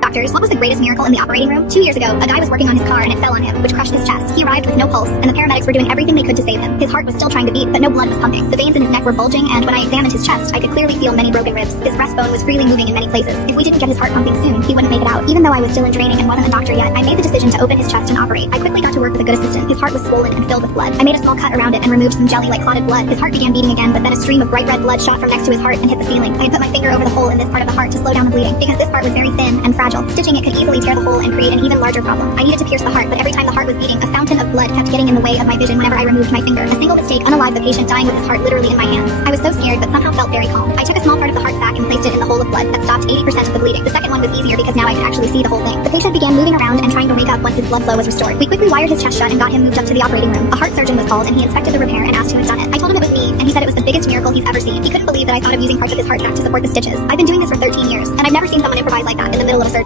Doctors, what was the greatest miracle in the operating room? 2 years ago, a guy was working on his car and it fell on him, which crushed his chest. He arrived with no pulse, and the paramedics were doing everything they could to save him. His heart was still trying to beat, but no blood was pumping. The veins in his neck were bulging, and when I examined his chest, I could clearly feel many broken ribs. His breastbone was freely moving in many places. If we didn't get his heart pumping soon, he wouldn't make it out. Even though I was still in training and wasn't a doctor yet, I made the decision to open his chest and operate. I quickly got to work with a good assistant. His heart was swollen and filled with blood. I made a small cut around it and removed some jelly like clotted blood. His heart began beating again, but then a stream of bright red blood shot from next to his heart and hit the ceiling. I had put my finger over the hole in this part of the heart to slow down the bleeding, because this part was very thin and fragile. Stitching it could easily tear the hole and create an even larger problem. I needed to pierce the heart, but every time the heart was beating, a fountain of blood kept getting in the way of my vision whenever I removed my finger. A single mistake unalived the patient, dying with his heart literally in my hands. I was so scared, but somehow felt very calm. I took a small part of the heart sac and placed it in the hole of blood. That stopped 80% of the bleeding. The second one was easier because now I could actually see the whole thing. The patient began moving around and trying to wake up once his blood flow was restored. We quickly wired his chest shut and got him moved up to the operating room. A heart surgeon was called and he inspected the repair and asked who had done it. I told him it was me, and he said it was the biggest miracle he's ever seen. He couldn't believe that I thought of using parts of his heart sac to support the stitches. I've been doing this for 13 years, and I've never seen someone improvise like that in the middle of a surgery.